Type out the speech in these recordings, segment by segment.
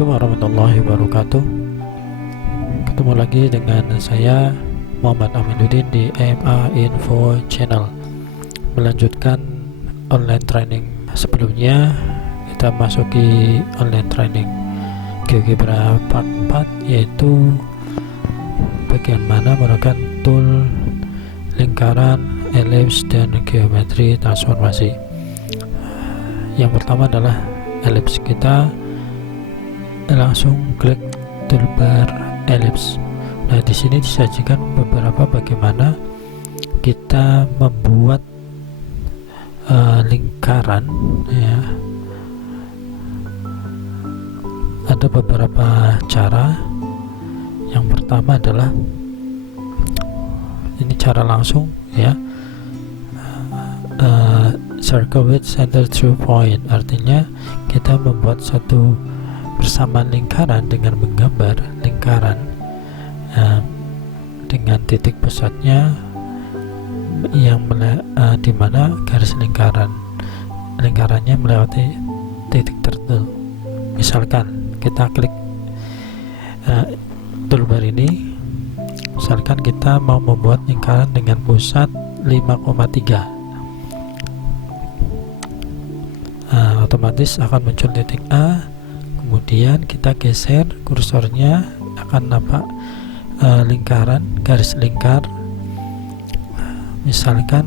Assalamualaikum warahmatullahi wabarakatuh. Ketemu lagi dengan saya Muhammad Aminuddin di EMA Info Channel. Melanjutkan online training sebelumnya, kita masuki online training GeoGebra part 4, yaitu bagaimana menggunakan tool lingkaran, elips, dan geometri transformasi. Yang pertama adalah elips. Kita langsung klik toolbar elips. Nah, di sini disajikan beberapa bagaimana kita membuat lingkaran, ya. Ada beberapa cara. Yang pertama adalah ini cara langsung, ya. Circle with center through point, artinya kita membuat satu persamaan lingkaran dengan menggambar lingkaran dengan titik pusatnya yang di mana garis lingkarannya melewati titik tertentu. Misalkan kita klik toolbar ini, misalkan kita mau membuat lingkaran dengan pusat 5,3, otomatis akan muncul titik A. Kemudian kita geser kursornya, akan nampak lingkaran, garis lingkar. Misalkan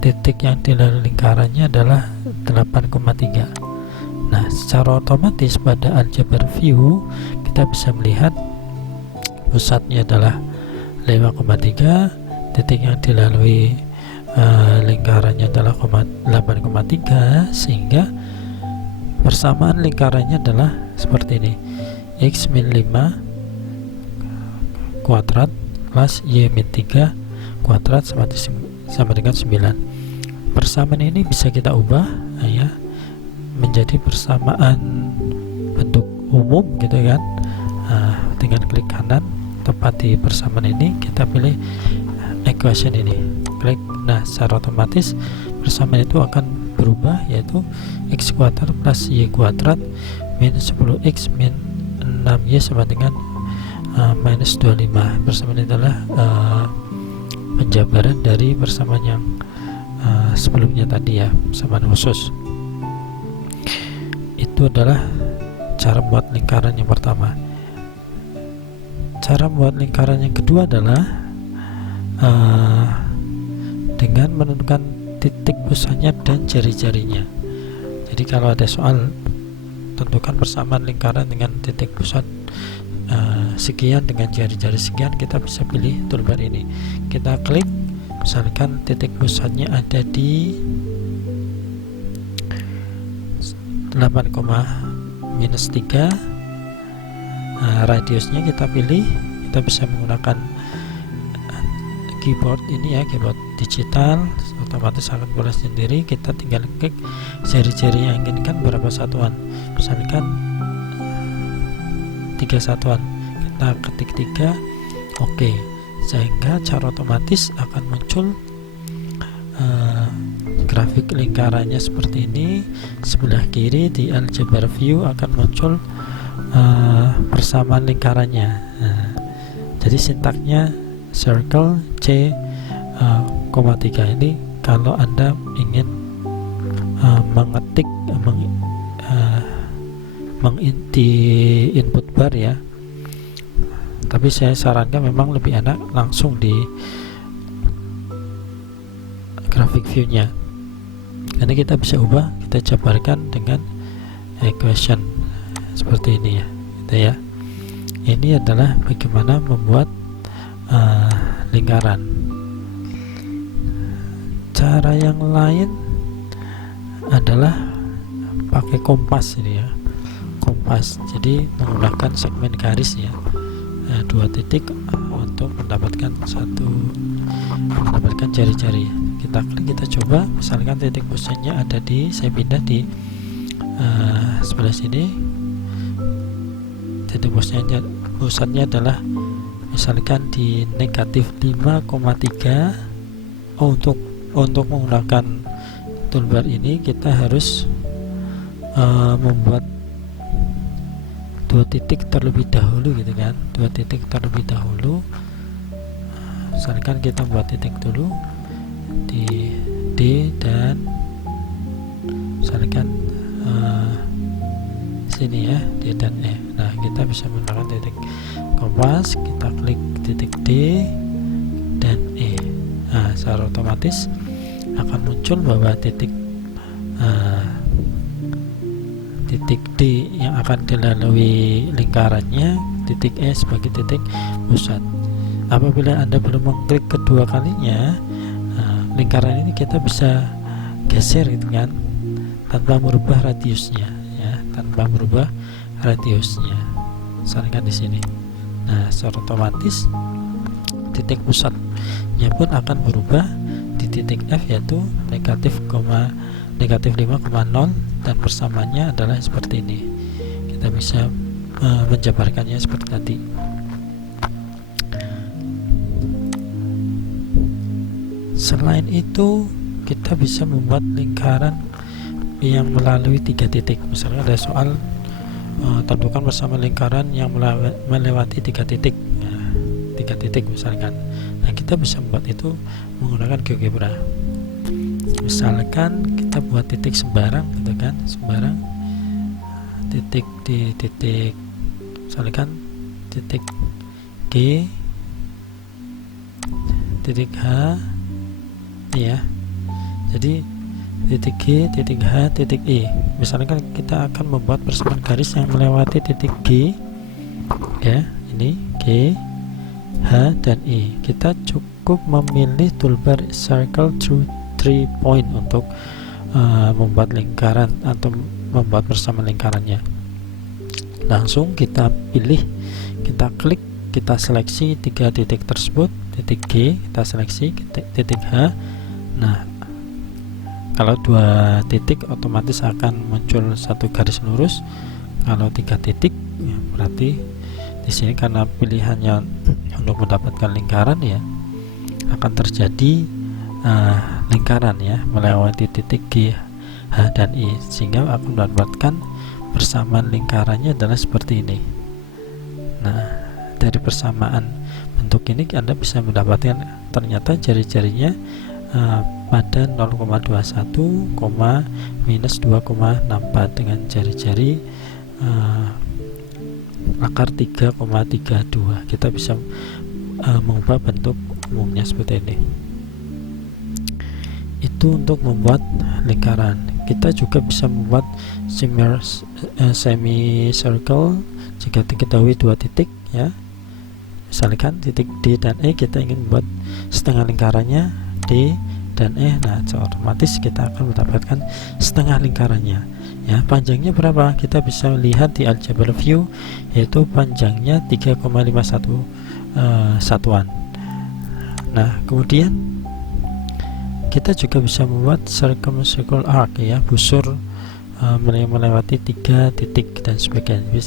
titik yang dilalui lingkarannya adalah 8,3. Nah, secara otomatis pada aljabar view kita bisa melihat pusatnya adalah 5,3, titik yang dilalui lingkarannya adalah 8,3, sehingga persamaan lingkarannya adalah seperti ini: x min 5 kuadrat plus y min 3 kuadrat sama dengan 9. Persamaan ini bisa kita ubah, ya, menjadi persamaan bentuk umum, gitu kan. Dengan klik kanan, tepat di persamaan ini, kita pilih equation ini, klik. Nah, secara otomatis persamaan itu akan berubah, yaitu x kuadrat plus y kuadrat min 10x min 6y sama dengan minus 25. Persamaan ini adalah penjabaran dari persamaan yang sebelumnya tadi, ya, persamaan khusus. Itu adalah cara membuat lingkaran yang pertama. Cara membuat lingkaran yang kedua adalah dengan menentukan titik pusatnya dan jari-jarinya. Jadi kalau ada soal tentukan persamaan lingkaran dengan titik pusat sekian dengan jari-jari sekian, kita bisa pilih toolbar ini. Kita klik, misalkan titik pusatnya ada di 8,-3, radiusnya kita pilih. Kita bisa menggunakan keyboard ini, ya, keyboard digital, otomatis akan boleh sendiri. Kita tinggal klik jari-jari yang inginkan berapa satuan, misalkan 3 satuan, kita ketik 3, oke, sehingga cara otomatis akan muncul grafik lingkarannya seperti ini. Sebelah kiri di aljabar view akan muncul persamaan lingkarannya. Jadi sintaknya circle C, 3 ini kalau Anda ingin mengetik di input bar, ya. Tapi saya sarankan memang lebih enak langsung di graphic view-nya. Nanti kita bisa ubah, kita jabarkan dengan equation seperti ini, ya, gitu, ya. Ini adalah bagaimana membuat lingkaran. Cara yang lain adalah pakai kompas ini, ya, kompas. Jadi menggunakan segmen garis, ya, 2 titik untuk mendapatkan jari-jari. Kita klik, kita coba. Misalkan titik pusatnya ada di, saya pindah di sebelah sini. Titik pusatnya adalah misalkan di negatif 5,3. Untuk menggunakan toolbar ini kita harus membuat dua titik terlebih dahulu gitu kan, dua titik terlebih dahulu. Misalkan kita buat titik dulu di D dan misalkan sini ya, D dan E. Nah, kita bisa menggunakan titik kompas, kita klik titik D dan E. Nah, secara otomatis akan muncul bahwa titik D yang akan dilalui lingkarannya, titik E sebagai titik pusat. Apabila Anda belum mengklik kedua kalinya, lingkaran ini kita bisa geser gitu kan, tanpa merubah radiusnya ya, tanpa merubah radiusnya. Misalkan di sini. Nah, secara otomatis titik pusatnya pun akan berubah di titik F, yaitu negatif 5,0, dan persamaannya adalah seperti ini. Kita bisa menjabarkannya seperti tadi. Selain itu, kita bisa membuat lingkaran yang melalui 3 titik. Misalnya ada soal tentukan bersama lingkaran yang melewati 3 titik. Nah, 3 titik misalkan. Nah, kita bisa membuat itu menggunakan GeoGebra. Misalkan kita buat titik sembarang gitu kan, sembarang titik di titik, misalkan titik G, titik H ya. Jadi titik G, titik H, titik E. Misalkan kita akan membuat persamaan garis yang melewati titik G ya, ini G, H dan E. Kita cukup memilih toolbar circle through 3 point untuk membuat lingkaran atau membuat persamaan lingkarannya. Langsung kita pilih, kita klik, kita seleksi 3 titik tersebut. Titik G kita seleksi, titik H. Nah, kalau 2 titik otomatis akan muncul satu garis lurus. Kalau 3 titik ya, berarti di sini karena pilihannya untuk mendapatkan lingkaran ya, akan terjadi lingkaran ya melewati titik G, H dan I, sehingga akan mendapatkan persamaan lingkarannya adalah seperti ini. Nah, dari persamaan bentuk ini Anda bisa mendapatkan ternyata jari-jarinya pada 0,21, minus 2,64 dengan jari-jari akar 3,32. Kita bisa mengubah bentuk umumnya seperti ini. Itu untuk membuat lingkaran. Kita juga bisa membuat semicircle jika diketahui 2 titik ya. Misalkan titik D dan E, kita ingin membuat setengah lingkarannya D dan E. Nah, otomatis kita akan mendapatkan setengah lingkarannya ya. Panjangnya berapa? Kita bisa lihat di algebra view, yaitu panjangnya 3,51 satuan. Nah, kemudian kita juga bisa membuat circle arc ya, busur melewati 3 titik dan sebagainya.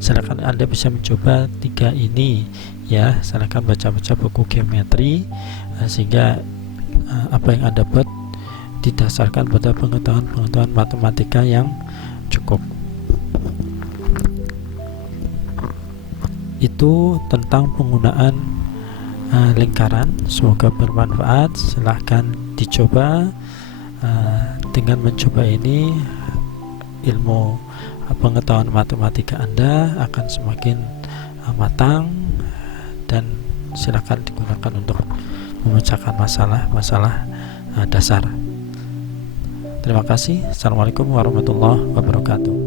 Silakan Anda bisa mencoba 3 ini ya. Silakan baca-baca buku geometri sehingga apa yang Anda buat didasarkan pada pengetahuan matematika yang cukup. Itu tentang penggunaan lingkaran. Semoga bermanfaat. Silahkan dicoba. Dengan mencoba ini, ilmu pengetahuan matematika Anda akan semakin matang, dan silakan digunakan untuk memecahkan masalah-masalah dasar. Terima kasih. Assalamualaikum warahmatullahi wabarakatuh.